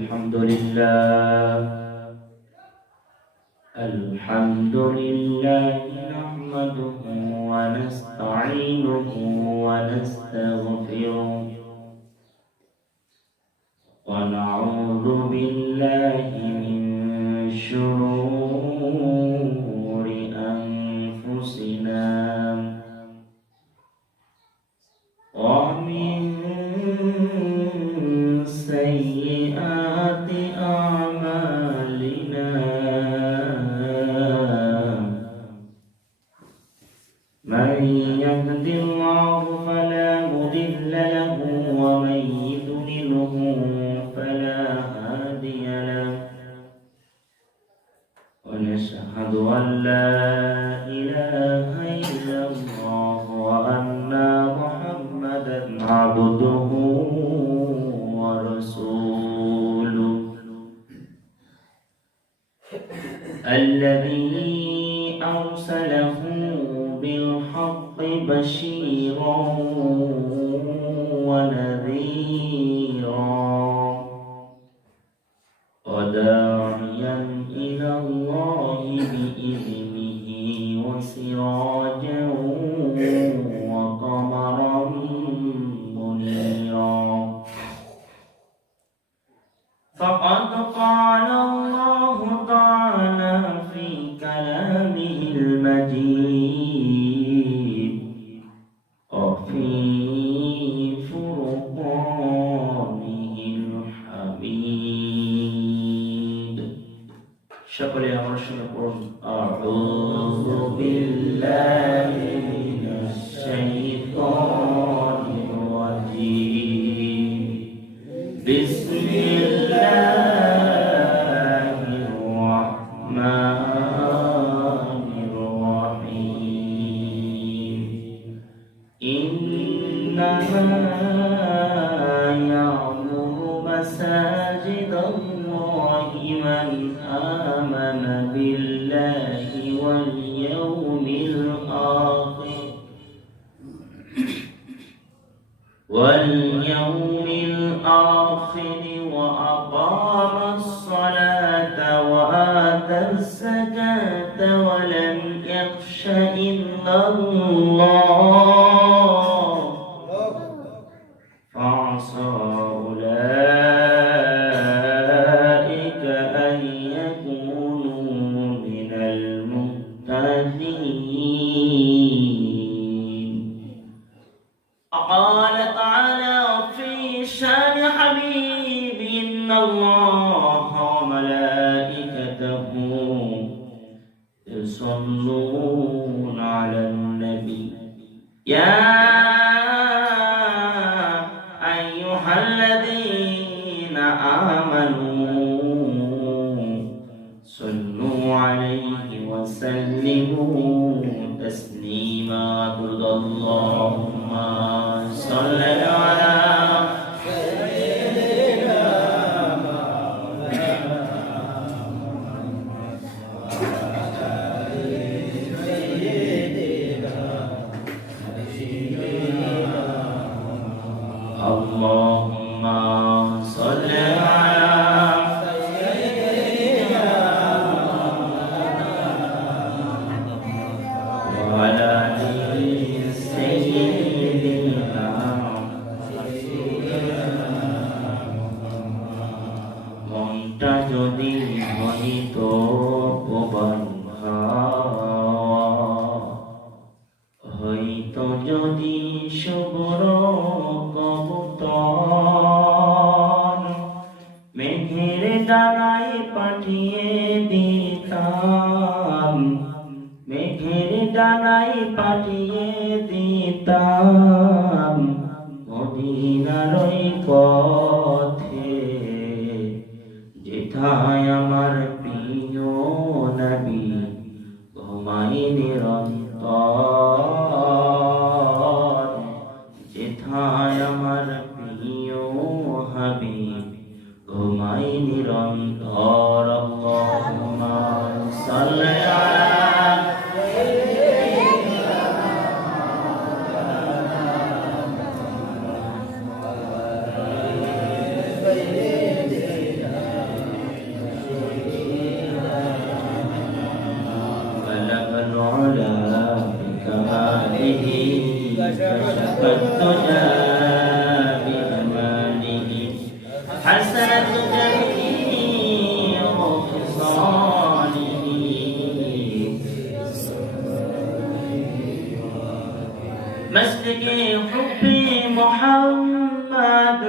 الحمد لله نحمده ونستعينه ونستغفره ونعوذ بالله من شرور أنفسنا ومن سيئات أعمالنا من يهد الله فلا مضل له ومن يضلله فلا هادي له ونشهد أن لا إله إلا الله وأن محمدا عبده ورسوله الذي أرسله بالحق بشيرا ونذيرا وداعيا إلى الله بإذنه وسراجا وقمرا منيرا فقد قال الله تعالى في كلامه المجيد وفي فرقانه الحميد شكرا يا مرشد أعوذ بالله من الشيطان الرجيم بسم الله الرحمن الرحيم إنما يعمر مساجد الله من آمن بالله واليوم الآخر وأقام الصلاة وآتى الزكاة ولم يخش إلا الله فعسى أولئك أن يكونوا من المهتدين. قال تعالى في شان حبيب إن الله وملائكته يصلون على النبي يا أيها الذين آمنوا صلوا عليه وسلموا تسليما. اللهم صل على اللهم صل على سيدنا وعلى آل سيدنا মনটা যদি হইত প্রবন্ধা হইত যদি শুভ্র কবুতর মেঘের ডানায় পাঠিয়ে দিতাম মেঘের ডানায় পাঠিয়ে দিতাম মদিনার ওই পথে যেথায় আমার প্রিয় নবী ঘুমাই নিরন্তর যেথায় আমার প্রিয় হাবিব ঘুমাই নিরন্তর। আল্লাহুম্মা সাল্লি আলা جميع خصاله مسلك حب محمد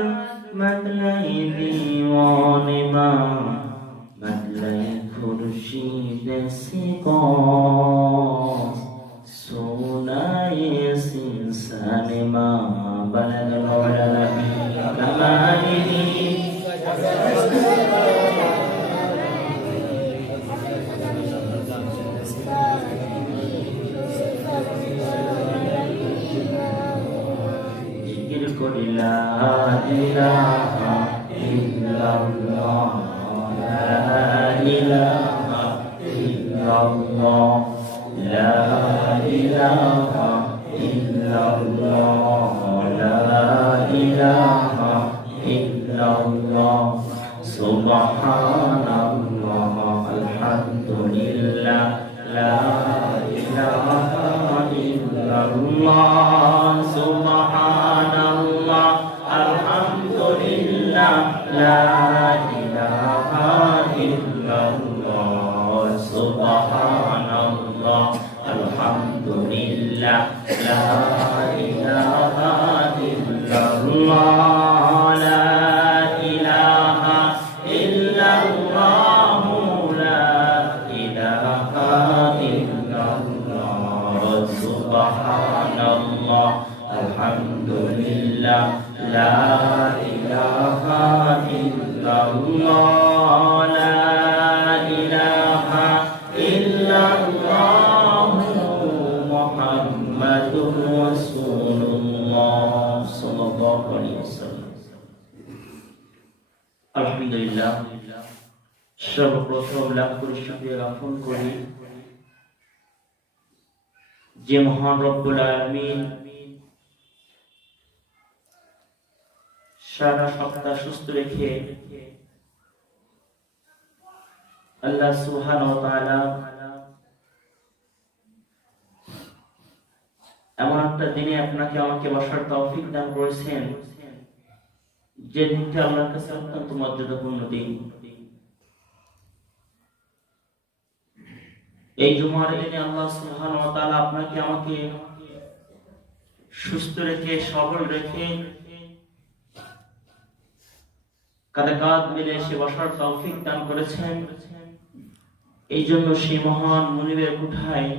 مدلي ديوان ما مدلي خورشید سیقا سونای سنسان ما بلد مولانا کماله لا إله إلا الله لا إله إلا الله لا إله إلا الله لا إله إلا الله سبحان الله الحمد لله لا إله إلا الله سبحان الله الحمد لله لا إله إلا الله سبحان الله الحمد لله لا إله إلا الله لا إله إلا الله لا إله إلا الله سبحان الله الحمد لله لا إله إلا الله لا إله إلا الله محمد رسول الله صلى الله عليه وسلم الحمد لله সর্বপ্রথম লাখ করে শুকরিয়া জ্ঞাপন করি যে মহান রব্বুল আলামিন সারা সপ্তাহ সুস্থ রেখে আল্লাহ সুবহানাহু ওয়া তাআলা এমন একটা দিনে আপনাকে আমাকে বসার তৌফিক দান করেছেন যে দিনটা আল্লাহর কাছে অত্যন্ত মর্যাদাপূর্ণ দিন। এই জুমার দিনে আল্লাহ সুবহানাহু ওয়া তাআলা আপনাকে আমাকে সুস্থ রেখে সবল রেখে কাঁধে কাঁধ মিলে সে বসার তৌফিক দান করেছেন। এই জন্য সেই মহান মুনিবের কোঠায়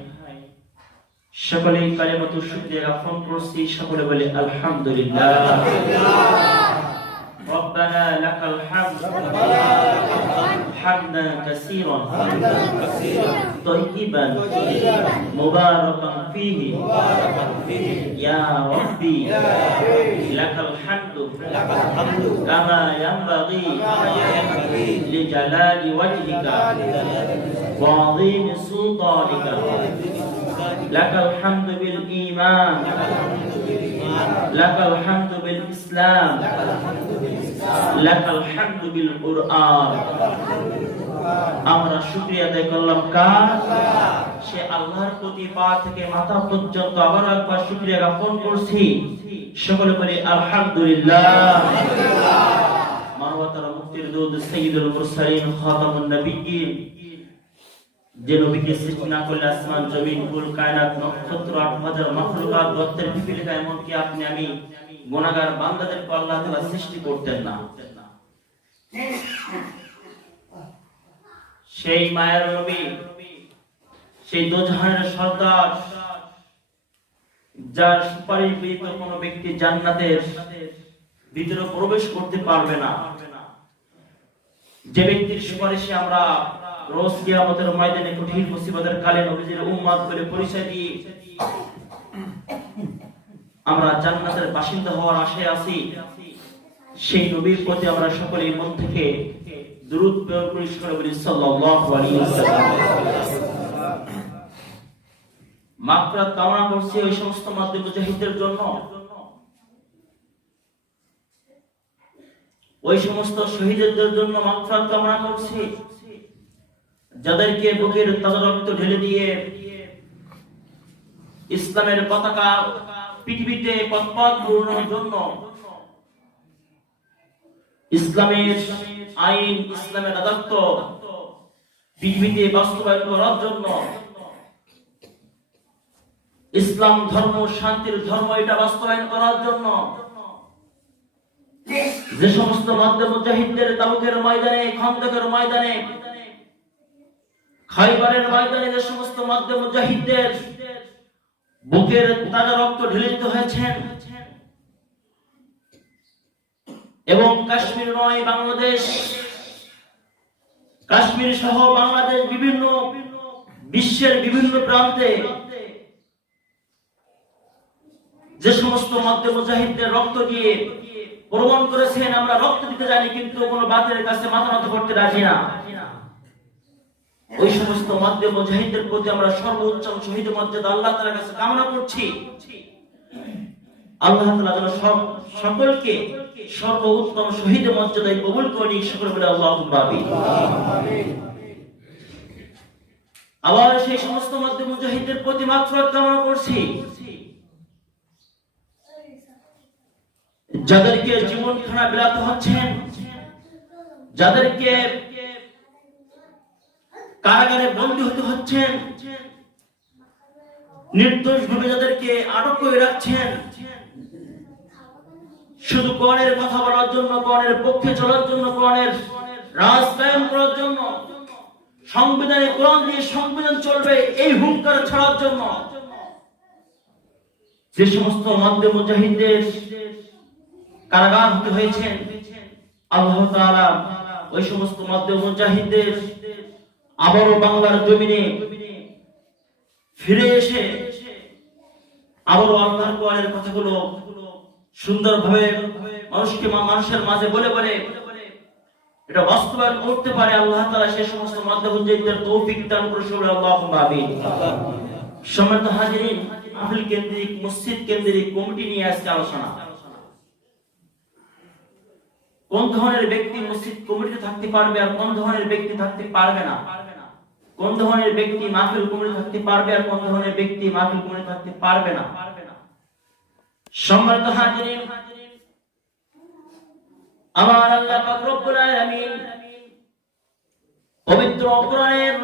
সকলেই কালিমাতুশ শুকরিয়া জ্ঞাপন করছি। সকলে বলে আলহামদুলিল্লাহ। ربنا لك الحمد حمدا كثيرا طيبا مباركا فيه يا ربي لك الحمد كما ينبغي لجلال وجهك وعظيم سلطانك لك الحمد بالإيمان لك الحمد بالإسلام لك الحمد بالقرآن আমরা শুকরিয়া আদায় করলাম কার? সে আল্লাহর প্রতি পা থেকে মাথা পর্যন্ত আবার একবার শুকরিয়া জ্ঞাপন করছি। সকলে বলি আলহামদুলিল্লাহ। মানবতার মুক্তির দূত সাইয়্যিদুল মুরসালিন খাতামুন নবিয়্যিন যে নবীকে সৃষ্টি না করলে আসমান জমিন কুল কায়নাত নক্ষত্র 8000 মাখলুকাত গর্তের পিপিলিকা এমনকি আপনি আমি গুনাহগার বান্দাদেরকে আল্লাহ তাআলা সৃষ্টি করতেন না। সেই মায়ের নবী সেই দোজাহানের সর্দার যার সুপারিশ ব্যতীত কোনো ব্যক্তি জান্নাতের ভিতরে প্রবেশ করতে পারবে না, যে ব্যক্তির সুপারিশে আমরা রোজ কিয়ামতের ময়দানে কঠিন মুসিবতের কালে নবীজির উম্মত বলে পরিচয় দিয়ে আমরা জান্নাতের বাসিন্দা হওয়ার আশায় আছি, সেই নবীর প্রতি আমরা সকলেই মন থেকে দুরূদ প্রেরণ করি। সকলে বলি সাল্লাল্লাহু আলাইহি ওয়াসাল্লাম। মাগফিরাত কামনা করছি ওই সমস্ত মাদ্দে মুজাহিদদের জন্য, ওই সমস্ত শহীদদের জন্য মাগফিরাত কামনা করছি যাদেরকে বুকের তাজা রক্ত ঢেলে দিয়ে ইসলামের পতাকা পৃথিবীতে পথ পথ ঘোরানোর জন্য, ইসলামের আইন, ইসলামের রাজত্ব পৃথিবীতে বাস্তবায়ন করার জন্য, ইসলাম ধর্ম শান্তির ধর্ম এটা বাস্তবায়ন করার জন্য যে সমস্ত মধ্যে মুজাহিদদের তাবুকের ময়দানে, খন্দকের ময়দানে, খাইবারের ময়দানে যে সমস্ত মধ্যে মুজাহিদদের বুকের তাজা রক্ত ঢেলে দিতে হয়েছেন, এবং কাশ্মীর নয় বাংলাদেশ, কাশ্মীর সহ বাংলাদেশ বিভিন্ন বিশ্বের বিভিন্ন প্রান্তে যে সমস্ত মধ্যে মুজাহিদদের রক্ত দিয়ে প্রমাণ করেছেন আমরা রক্ত দিতে জানি কিন্তু কোনো বাতিলের কাছে মাথা নত করতে রাজি না, ওই সমস্ত মধ্যে মুজাহিদদের প্রতি আমরা সর্বোচ্চ শহীদ মর্যাদা আল্লাহ তাআলার কাছে কামনা করছি। আল্লাহ তাআলা যেন সকলকে সর্বোত্তম শহীদ মর্যাদায় কবুল করে, সকলে বলে আল্লাহুম্মা আমিন। আবার সেই সমস্ত মধ্যে মুজাহিদদের প্রতি মাগফিরাত কামনা করছি যাদেরকে জীবনখানা বিলাতে হচ্ছেন, যাদেরকে কারাগারে বন্দী হতে হচ্ছেন, নির্দোষ ভাবে যাদেরকে আটক করে রাখছেন শুধু কোরআনের কথা বলার জন্য, কোরআনের পক্ষে চলার জন্য, কোরআনের রাজ কায়েম করার জন্য, সংবিধানে কোরআন দিয়ে সংবিধান চলবে এই হুঙ্কার ছাড়ার জন্য, যে সমস্ত মধ্যে মুজাহিদদের কারাগার হতে হয়েছে আল্লাহ তাআলা ওই সমস্ত মধ্যে মুজাহিদদের আবারও বাংলার জমিনে ফিরে এসে আবারও আল্লাহর কোরআনের কথাগুলো সুন্দরভাবে মানুষের মাঝে বলে বলে এটা বাস্তবায়ন করতে পারে আল্লাহ তাআলা সেই সমস্ত মধ্যে মুজাহিদদের তৌফিক দান করে, সকলে আল্লাহুম্মা আমিন। সম্মানিত হাজিরিন, মাহফিল কেন্দ্রিক মসজিদ কেন্দ্রিক কমিটি নিয়ে আজকে আলোচনা। কোন ধরনের ব্যক্তি মসজিদ কমিটিতে থাকতে পারবে আর কোন ধরনের ব্যক্তি থাকতে পারবে না, কোন ধরনের ব্যক্তি মাহফিল কমিটিতে থাকতে পারবে আর কোন ধরনের ব্যক্তি মাহফিল কমিটিতে থাকতে পারবে না। সম্মানিত হাজিরিন, আমার আল্লাহ পাক রব্বুল আলামিন পবিত্র কোরআনের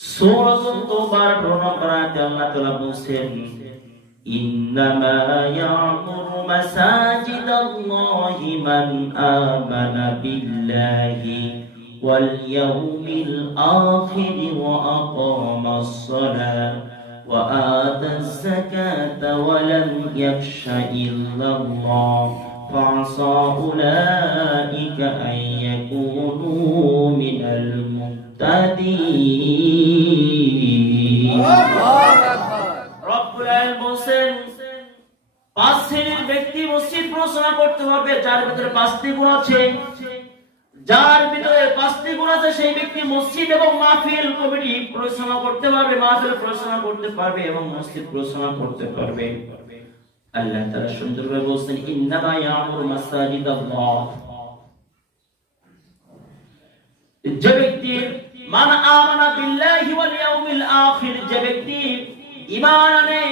সূরা তাওবার বর্ণনা করাতে আল্লাহ তাআলা বলেন, ইন্নামা ইয়া'মুরু মাসাজিদাল্লাহি মান আমানা বিল্লাহি ওয়াল ইয়াউমিল আখির ওয়া আকামাস সালাতা ওয়া আতাজ যাকাতা ওয়া লাম ইয়াখশা ইল্লাল্লাহ ফা'আসা উলাইকা আন ইয়াকুনু মিনাল মুহতাদিন। রব্বুল আলামিন বলেন, পাঁচ শ্রেণীর ব্যক্তি মসজিদ পরিচালনা করতে হবে যার ভিতরে পাঁচটি গুণ আছে, যার ভিতরে পাঁচটি গুণ আছে সেই ব্যক্তি মসজিদ এবং মাহফিল কমিটি পরিচালনা করতে পারবে, মাহফিল পরিচালনা করতে পারবে এবং মসজিদ পরিচালনা করতে পারবে। আল্লাহ তাআলা সুন্দরভাবে বলেন, ইন্নামা ইয়া'মুরু মাসাজিদাল্লাহ, যে ব্যক্তি মান আমানা বিল্লাহি ওয়াল ইয়াউমিল আখির, যে ব্যক্তি ঈমান আনে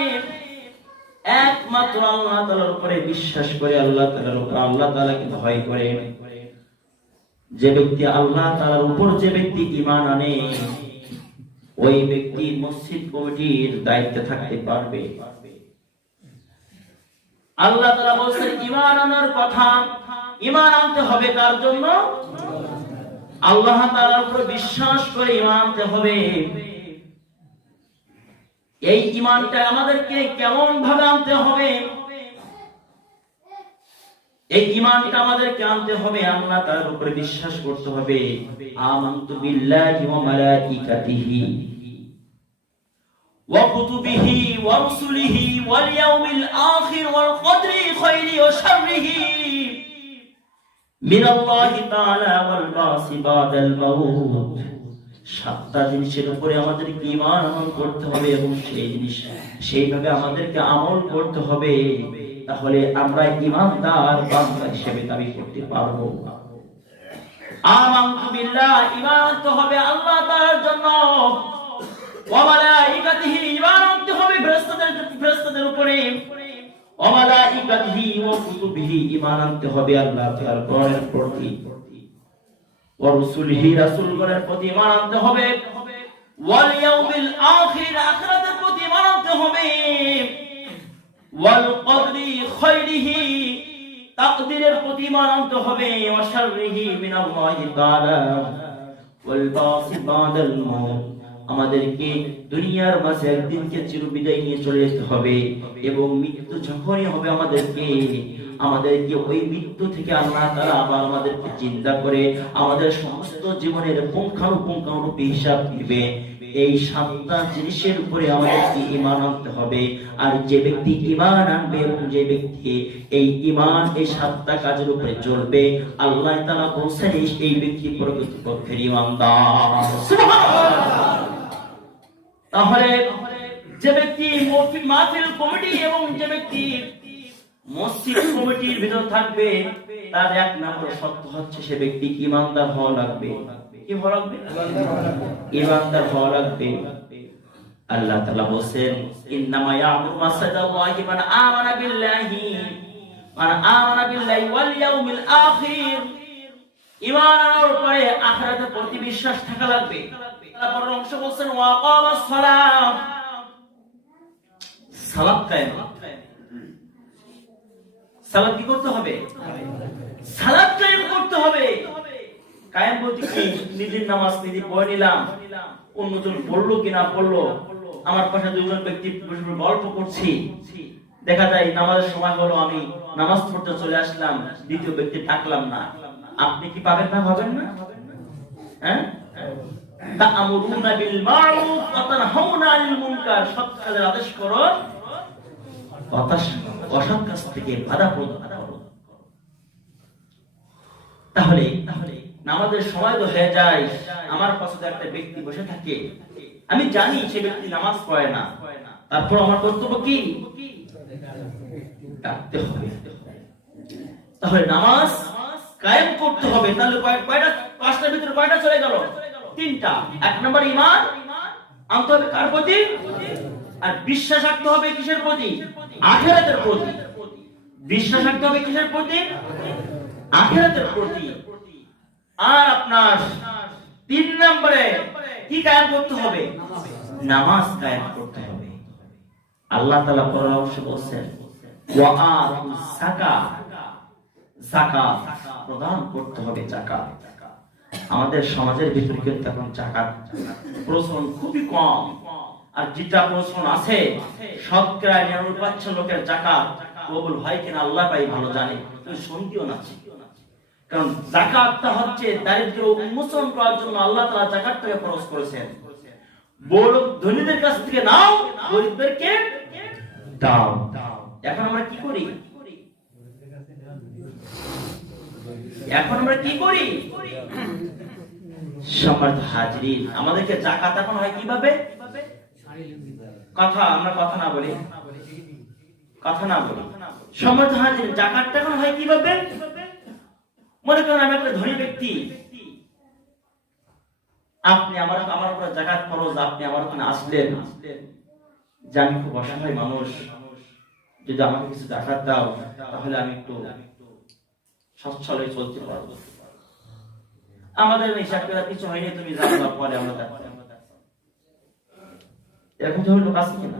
একমাত্র আল্লাহ তাআলার উপরে বিশ্বাস করে, আল্লাহ তাআলার উপর আল্লাহ তাআলাকে ভয় করে, যে ব্যক্তি আল্লাহ তাআলার উপর যে ব্যক্তি ঈমান আনে ওই ব্যক্তি মসজিদ কমিটির দায়িত্বে থাকতে পারবে। আল্লাহ তাআলা বলেন ঈমান আনার কথা, ঈমান আনতে হবে কার জন্য? আল্লাহ তাআলার উপর বিশ্বাস করে ঈমান আনতে হবে। এই ঈমানটা আমাদেরকে কেমন ভাবে আনতে হবে? এই ঈমানটা আমাদেরকে আনতে হবে আল্লাহ তাআলার উপরে বিশ্বাস করতে হবে। আমানতু বিল্লাহি ওয়া মালাইকাতিহি ওয়া কুতুবিহি ওয়া রুসুলিহি ওয়াল ইয়াউমিল আখির ওয়াল কদরি খাইরি ওয়া শাররিহি মিনাল্লাহি তাআলা ওয়াল বাসি বাদাল মাউত। সাতটা জিনিসের উপরে আমাদেরকে ঈমান আমল করতে হবে এবং সেই জিনিস সেইভাবে আমাদেরকে আমল করতে হবে, তাহলে আমরা ঈমানদার বান্দা হিসেবে দাবি করতে পারবো। আমানতু বিল্লাহ, ঈমান আনতে হবে আল্লাহ তাআলার জন্য, ওয়া মালাইকাতিহি, ঈমান আনতে হবে ফেরেশতাদের উপরে, ওয়া মালাইকাতিহি ওয়া কুতুবিহি ঈমান আনতে হবে আল্লাহ তাআলার কোরআনের প্রতি, ওয়া রাসূলিহি রাসূলগণের প্রতি ঈমান আনতে হবে, ওয়াল ইয়াউমিল আখির আখিরাতের প্রতি ঈমান আনতে হবে, ওয়াল কদরি খায়রিহি তাকদীরের প্রতি ঈমান আনতে হবে, ওয়া শাররিহি মিনাল্লাহি তাআলা ওয়াল বাসি বাদাল মাউত। আমাদেরকে দুনিয়ার মাঝে একদিনকে চিরবিদায় নিয়ে চলে যেতে হবে এবং মৃত্যু যখনই হবে আমাদেরকে ওই মৃত্যু থেকে আল্লাহ তাআলা আবার আমাদেরকে চিন্তা করে আমাদের সমস্ত জীবনের পুঙ্খানুপুঙ্খানুরূপে হিসাব দিবে। এই সাতটা জিনিসের উপরে আমাদেরকে ঈমান আনতে হবে। আর যে ব্যক্তি ঈমান আনবে এবং যে ব্যক্তি এই ঈমান এই সাতটা কাজের উপরে চলবে, আল্লাহ তাআলা বলেন এই ব্যক্তি প্রকৃতপক্ষের ঈমানদার। সুবহানাল্লাহ। তাহলে যে ব্যক্তি মাহফিল কমিটি এবং যে ব্যক্তি মসজিদ কমিটির ভিতর থাকবে, তার এক নম্বর শর্ত হচ্ছে সে ব্যক্তি ঈমানদার হওয়া লাগবে। কি হওয়া লাগবে? ঈমানদার হওয়া লাগবে। আল্লাহ তাআলা বলেন, ইন্নামা ইয়া'মুরু মাসাজিদাল্লাহি মান আমানা বিল্লাহি ওয়াল ইয়াউমিল আখির। ঈমান আনার পরে আখিরাতের প্রতি বিশ্বাস থাকা লাগবে। তারপর অংশ বলেন ওয়া আকামাস সালাম, সালাত কায়েম। সালাত কি করতে হবে? সালাত কায়েম করতে হবে। কায়েম বলতে কি? নিজের নামাজ নিজে পড়ে নিলাম, অন্যজন পড়লো কিনা পড়লো, আমার পাশে দুইজন ব্যক্তি গল্প করছি, দেখা যায় নামাজের সময় হলো, আমি নামাজ পড়তে চলে আসলাম, দ্বিতীয় ব্যক্তি ডাকলাম না। আপনি কি পাবেন না? হবেন না? হ্যাঁ, তা'মুরুনা বিল মা'রুফ ওয়া তানহাউনা আনিল মুনকার, সৎ কাজের আদেশ করো, অসৎ কাজ থেকে বাধা প্রদান করো। তাহলে নামাজের সময় তো হয়ে যায়, আমার পাশে একটা ব্যক্তি বসে থাকে, আমি জানি সে ব্যক্তি নামাজ পড়ে না, তারপর আমার কর্তব্য কি? ডাকতে হবে। তাহলে নামাজ কায়েম করতে হবে। তাহলে কয়টা? পাঁচটার ভিতরে কয়টা চলে গেল? তিনটা। এক নম্বর ঈমান আনতে হবে কার প্রতি? আর বিশ্বাস রাখতে হবে কিসের প্রতি? আখিরাতের প্রতি। বিশ্বাস রাখতে হবে কিসের প্রতি? আখিরাতের প্রতি। আর আপনার তিন নম্বরে কি কায়েম করতে হবে? নামাজ কায়েম করতে হবে। আল্লাহ তাআলা পরামর্শ বলেন ওয়া আতুস যাকাত, যাকাত প্রদান করতে হবে। যাকাত আমাদের সমাজের ভিতরে কিন্তু এখন যাকাত প্রচলন খুবই কম, আর যেটা প্রচলন আছে শতকরা 99% লোকের যাকাত কবুল হয় কিনা আল্লাহ পাই ভালো জানে। তুমি শুনতেও না, কারণ যাকাতটা হচ্ছে দারিদ্র উন্মোচন করার জন্য আল্লাহ তাআলা যাকাতটাকে ফরজ করেছেন। বড় ধনীদের কাছ থেকে নাও, গরিবদেরকে দাও। এখন আমরা কি করি? সম্মানিত হাজিরিন, আমাদেরকে যাকাত এখন হয় কিভাবে? আমরা কথা না বলি। সম্মানিত হাজিরিন, যাকাতটা এখন হয় কিভাবে? মনে করেন আমি একটা ধনী ব্যক্তি, আপনি আমার উপর যাকাত ফরজ, আপনি আমার ওখানে আসলেন, যে আমি খুব অসহায় মানুষ, যদি আমাকে কিছু যাকাত দাও তাহলে আমি একটু সচ্ছল হয়ে চলতে পারবো। আমাদের হিসাব করে কিছু হয়নি, তুমি জানো পরে আমরা এরকম ধরনের লোক আছে কিনা?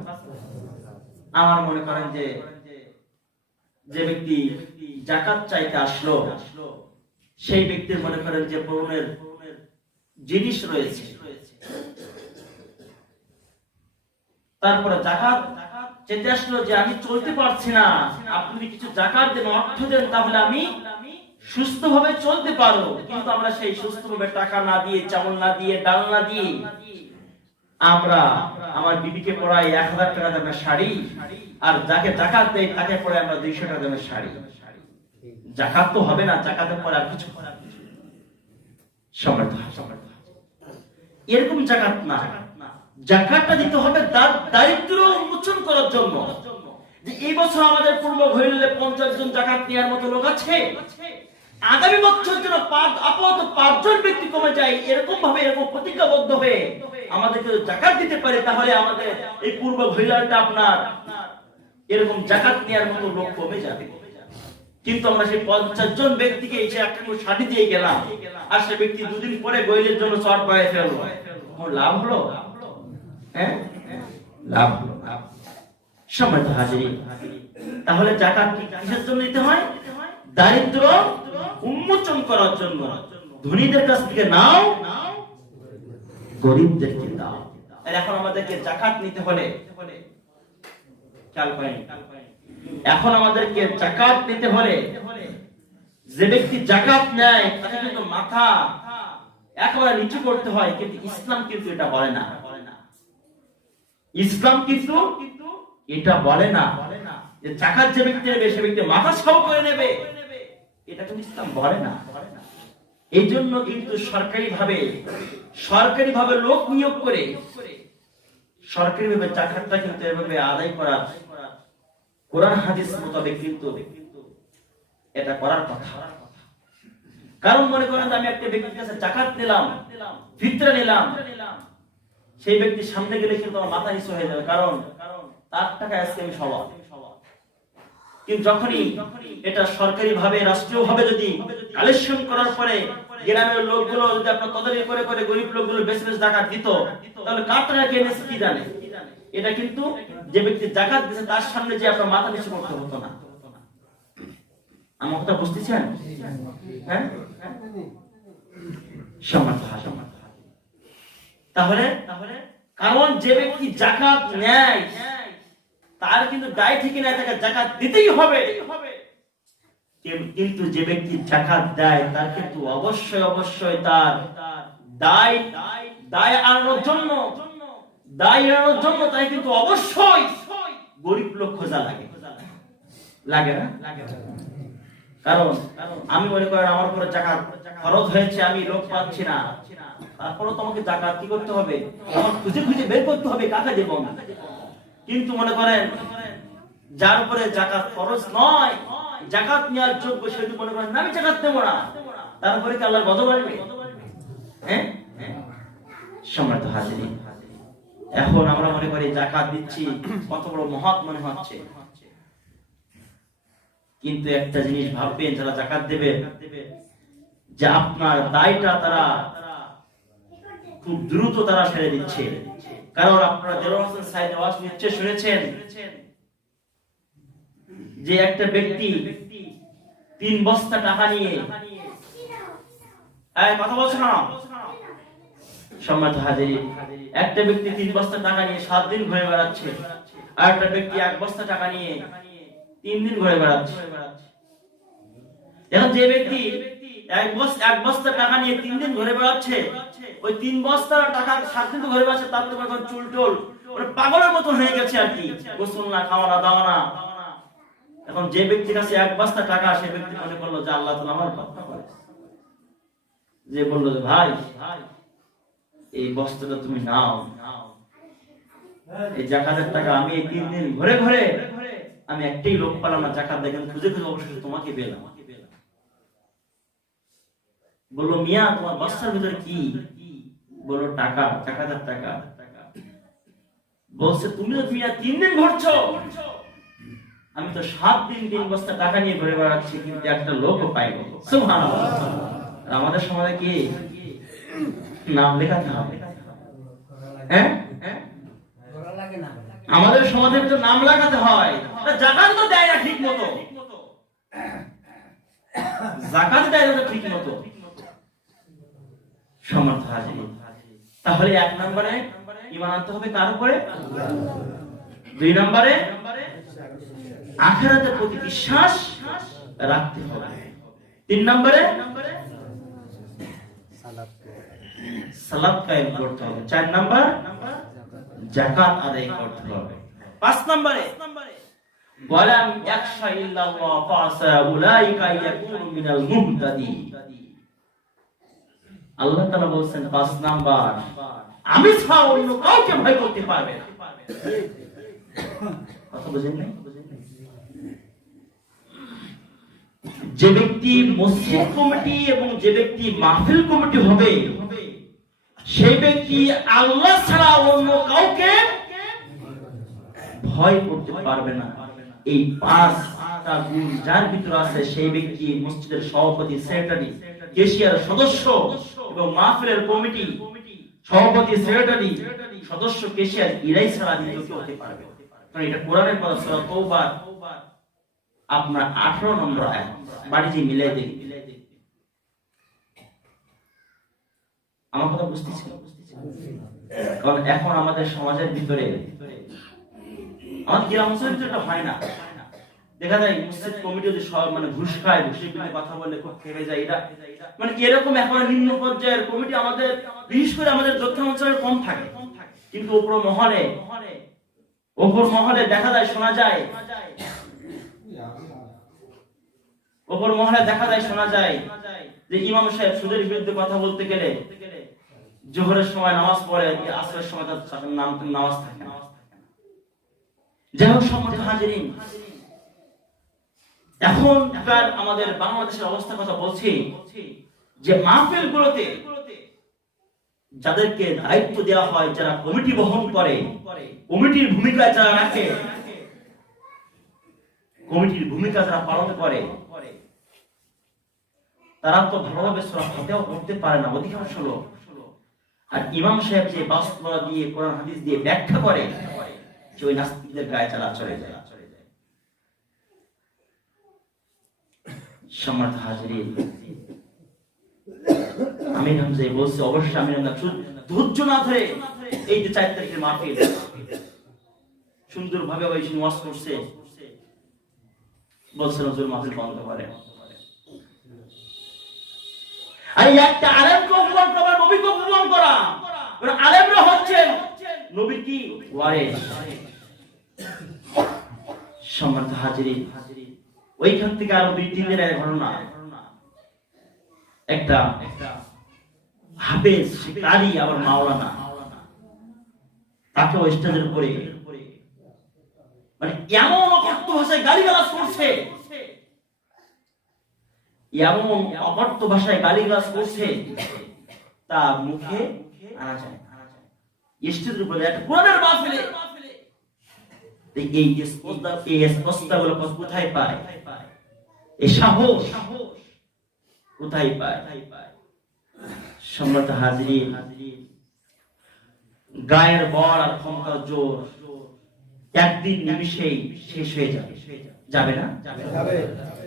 আমার মনে করেন যে ব্যক্তি যাকাত চাইতে আসলো, সেই ব্যক্তির মনে করেন যে পরনের জিনিস রয়েছে, তারপরে যাকাত চেতে আসলো যে আমি চলতে পারছি না, আপনি কিছু যাকাত দেন, অর্থ দেন, তাহলে আমি সুস্থভাবে চলতে পারবো। কিন্তু আমরা সেই সুস্থভাবে টাকা না দিয়ে, চাউল না দিয়ে, ডাল না দিয়ে আমরা আমার বিবিকে পড়াই 1000 টাকা দামের শাড়ি, আর যাকে যাকাত দেই তাকে পড়াই আমরা 200 টাকা দামের শাড়ি। যাকাত তো হবে না, যাকাতের পরে আর কিছু এরকম যাকাত না। যাকাতটা দিতে হবে দারিদ্র উন্মোচন করার জন্য। যে এই বছর আমাদের পূর্ব ঘইলে 50 জন যাকাত নেওয়ার মতো লোক আছে, আগামী বছর যেন আপাতত 5 জন ব্যক্তি কমে যায়, এরকম প্রতিজ্ঞাবদ্ধ হয়ে আমাদেরকে যাকাত দিতে পারে, তাহলে আমাদের এই পূর্ব ঘইলাটা আপনার এরকম জাকাত নেওয়ার মতো লোক কমে যাবে। কিন্তু আমরা সেই 50 জন ব্যক্তিকে এই যে একটা করে শাড়ি দিয়ে গেলাম, আর সে ব্যক্তি দুদিন পরে গোয়েলের জন্য চট বাড়ায় ফেললো, ওর লাভ হলো? হ্যাঁ, লাভ হলো। সম্মানিত হাজিরিন, তাহলে জাকাত কিসের জন্য দিতে হয়? দারিদ্র উন্মোচন করার জন্য। ধনীদের কাছ থেকে নাও, গরিবদেরকে দাও। এখন আমাদেরকে জাকাত নিতে হলে খেয়াল করেন, এখন আমাদেরকে জাকাত নিতে হলে যে ব্যক্তি জাকাত নেয় তাকে কিন্তু মাথা একেবারে নিচু করতে হয়, কিন্তু ইসলাম কিন্তু এটা বলে না। ইসলাম কিন্তু এটা বলে না যে জাকাত যে ব্যক্তি নেবে সে ব্যক্তি মাথা সব করে নেবে, এটা কিন্তু ইসলাম বলে না। এই জন্য কিন্তু সরকারি ভাবে লোক নিয়োগ করে সরকারি ভাবে জাকাতটা কিন্তু এভাবে আদায় করা কোরআন হাদিস মোতাবেক কিন্তু এটা করার কথা। কারণ মনে করেন আমি একটা ব্যক্তির কাছে জাকাত নিলাম, ফিতরা নিলাম, সেই ব্যক্তির সামনে গেলে কিন্তু আমার মাথা নিচু হয়ে যাবে, কারণ তার টাকা আজকে আমি সওয়াব। কিন্তু যখনই এটা সরকারি ভাবে রাষ্ট্রীয় ভাবে যদি কালেকশন করার পরে গ্রামের লোকগুলো যদি আপনার তদারকি করে করে গরিব লোকগুলো বেশি বেশি জাকাত দিত, তাহলে কার টাকা কে নিয়েছে কি জানে? এটা কিন্তু যে ব্যক্তি জাকাত দিয়েছে তার সামনে যে আপনার মাথা নিচু করতে হতো না। আমার কথা বুঝতেছেন? হ্যাঁ, তাহলে কারণ যে ব্যক্তি জাকাত নেয় তার কিন্তু দায় ঠিক না, তাকে জাকাত দিতেই হবে। কিন্তু যে ব্যক্তি জাকাত দেয় তার কিন্তু অবশ্যই তার দায় এড়ানোর জন্য তাই কিন্তু অবশ্যই গরিব লোক খোঁজা লাগে না? কারণ আমি মনে করেন আমার উপরে জাকাত খরচ হয়েছে, আমি লোক পাচ্ছি না, তারপরে তোমাকে জাকাত কি করতে হবে? আমার খুঁজে বের করতে হবে কাকে দেব। কিন্তু মনে করেন যার উপরে জাকাত খরচ নয়, জাকাত নেওয়ার যোগ্য, সেটা মনে করেন আমি জাকাত দেব না, তারপরে কি আল্লাহর গজব আসবে? হ্যাঁ, সম্মানিত হাজিরিন, এখন আমরা মনে করি জাকাত দিচ্ছি কত বড় মহৎ মনে হচ্ছে, কিন্তু একটা জিনিস ভাববেন যারা জাকাত দেবে যে আপনার দায়টা তারা খুব দ্রুত তারা ছেড়ে দিচ্ছে। কারণ আপনারা দেলোয়ার হোসেন সাইদ ওয়াজ নিশ্চয় শুনেছেন যে একটা ব্যক্তি 3 বস্তা টাকা নিয়ে, কথা বলছো না সম্মানিত হাজিরিন, একটা ব্যক্তি 3 বস্তা টাকা নিয়ে 7 দিন ঘুরে বেড়াচ্ছে, আর একটা ব্যক্তি 1 বস্তা টাকা নিয়ে 3 দিন ঘুরে বেড়াচ্ছে। এখন যে ব্যক্তি 1 বস্তা টাকা নিয়ে 3 দিন ঘুরে বেড়াচ্ছে, ওই 3 বস্তা টাকা 7 দিন ঘুরে বেড়াচ্ছে, তার তো এখন চুলটোল পাগলের মতো হয়ে গেছে আর কি, গোসল না, খাওয়া না, দাওয়া না। এখন যে ব্যক্তির কাছে 1 বস্তা টাকা, সে ব্যক্তি মনে করলো যে আল্লাহ তাআলা আমার রক্ষা করে, যে বললো যে ভাই এই বস্তাটা তুমি নাও, এই জাকাতের টাকা আমি এই 3 দিন ঘুরে ঘুরে আমি একটাই লোক পেলাম না জাকাত দেখেন, খুঁজে অবশ্যই তোমাকে পেলাম। বললো মিয়া তোমার বস্তার ভিতরে কি? বললো টাকা, জাকাতের টাকা। বলছে তুমি তো মিয়া 3 দিন ঘুরছো, আমি তো 7 দিন 3 বস্তা টাকা নিয়ে ঘুরে বেড়াচ্ছি, কিন্তু একটা লোকও পাইনি। সুবহানাল্লাহ। আমাদের সমাজে কি নাম লেখাতে হবে? হ্যাঁ, আমাদের সমাজের তো নাম লাগাতে হয়। জাকাত তো দেয় না ঠিক মতো, জাকাত দেয় না ঠিক মতো। সমর্থ হাজিরিন, তাহলে 1 নম্বরে ঈমান আনতে হবে কার উপরে? 2 নম্বরে আখিরাতের প্রতি বিশ্বাস রাখতে হবে। 3 নম্বরে সালাত কায়েম করতে হবে। 4 নম্বর যাকাত আদায় করতে হবে। 5 নম্বরে ওয়ালাম ইয়াখশা ইল্লাল্লাহ ফাসা উলাইকা ইয়াকুনু মিনাল মুহতাদিন। আল্লাহ তাআলা বলেন 5 নাম্বার, আমি ছাড়া অন্য কাউকে ভয় করতে পারবে না। কথা বুঝেন নাই? যে ব্যক্তি মসজিদ কমিটি এবং যে ব্যক্তি মাহফিল কমিটি হবে, সেই ব্যক্তি আল্লাহ ছাড়া অন্য কাউকে ভয় করতে পারবে না। এই 5টা গুণ যার ভিতরে আছে সেই ব্যক্তি মসজিদের সভাপতি, সেক্রেটারি, কেশিয়ার, সদস্য এবং মাহফিলের কমিটি সভাপতি, সেক্রেটারি, সদস্য, কেশিয়ার এরাই ছাড়া দ্বিতীয় কেউ হতে পারবে। কারণ এটা কোরআনের কথা, সূরা তাওবার আপনার 18 নম্বর আয়াত। বাড়ি যে মিলাই দেন, আমার কথা বুঝতেছেন? কারণ এখন আমাদের সমাজের ভিতরে, আমাদের গ্রাম অঞ্চলের ভিতরে হয় না, দেখা যায় মসজিদ কমিটি যদি সব মানে ঘুষ খায়, ঘুষের বিরুদ্ধে কথা বললে খুব খেপে যায়। এটা মানে এরকম এখন নিম্ন পর্যায়ের কমিটি আমাদের, বিশেষ করে আমাদের দক্ষিণ অঞ্চলের কম থাকে, কিন্তু উপর মহলে দেখা যায়, শোনা যায়, উপর মহলে দেখা যায়, শোনা যায় যে ইমাম সাহেব সুদের বিরুদ্ধে কথা বলতে গেলে জোহরের সময় নামাজ পড়ে, আসরের সময় তার নামাজ থাকে না। যাই হোক, সম্মানিত হাজিরিন, এখনকার আমাদের বাংলাদেশের অবস্থার কথা বলছি যে মাহফিলগুলোতে যাদেরকে দায়িত্ব দেওয়া হয়, যারা কমিটি বহন করে, কমিটির ভূমিকা যারা রাখে, কমিটির ভূমিকা যারা পালন করে, তারা তো ভালোভাবে সূরা ফাতিহাও পড়তে পারে না অধিকাংশ লোক। আর ইমাম সাহেব যে বাস্তবতা দিয়ে, কোরআন হাদিস দিয়ে ব্যাখ্যা করে, সে ওই নাস্তিকদের গায়ে চালা চলে যায়। সম্মানিত হাজিরিন, আমির হামজা বলছে, অবশ্যই আমির হামজা ধৈর্য না ধরে এই যে 4 তারিখের মাহফিল সুন্দরভাবে ওই ওয়াজ করছে, বলছে হুজুর মাহফিল বন্ধ করেন। আর একটা আলেমকে অপমান করা, নবীকে অপমান করা, আলেমরা হচ্ছেন নবীর কি ওয়ারিস। সম্মানিত হাজিরিন, ওইখান থেকে আরো 2-3 দিনের ঘটনা। একটা হাফেজ, কারি, আবার মাওলানা, তাকে স্টেজের উপরে মানে এমন অকথ্য ভাষায় গালিগালাজ করছে, এমন অকথ্য ভাষায় গালিগালাজ করছে, তার মুখে আনা যায়। স্টেজের উপরে একটা কোরআনের মাহফিলে এই স্পষ্টতাগুলো কোথায় পায়? এই সাহস কোথায় পায়? সম্মানিত হাজিরিন, গায়ের বল আর ক্ষমতার জোর একদিন নিমিষেই শেষ হয়ে যাবে, যাবে না?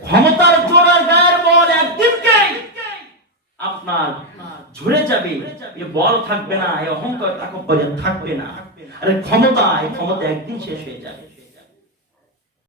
ক্ষমতার জোর আর গায়ের বল একদিনকেই আপনার ঝরে যাবে। এ বল থাকবে না, এ অহংকার থাকবে না, আর ক্ষমতা একদিন শেষ হয়ে যাবে।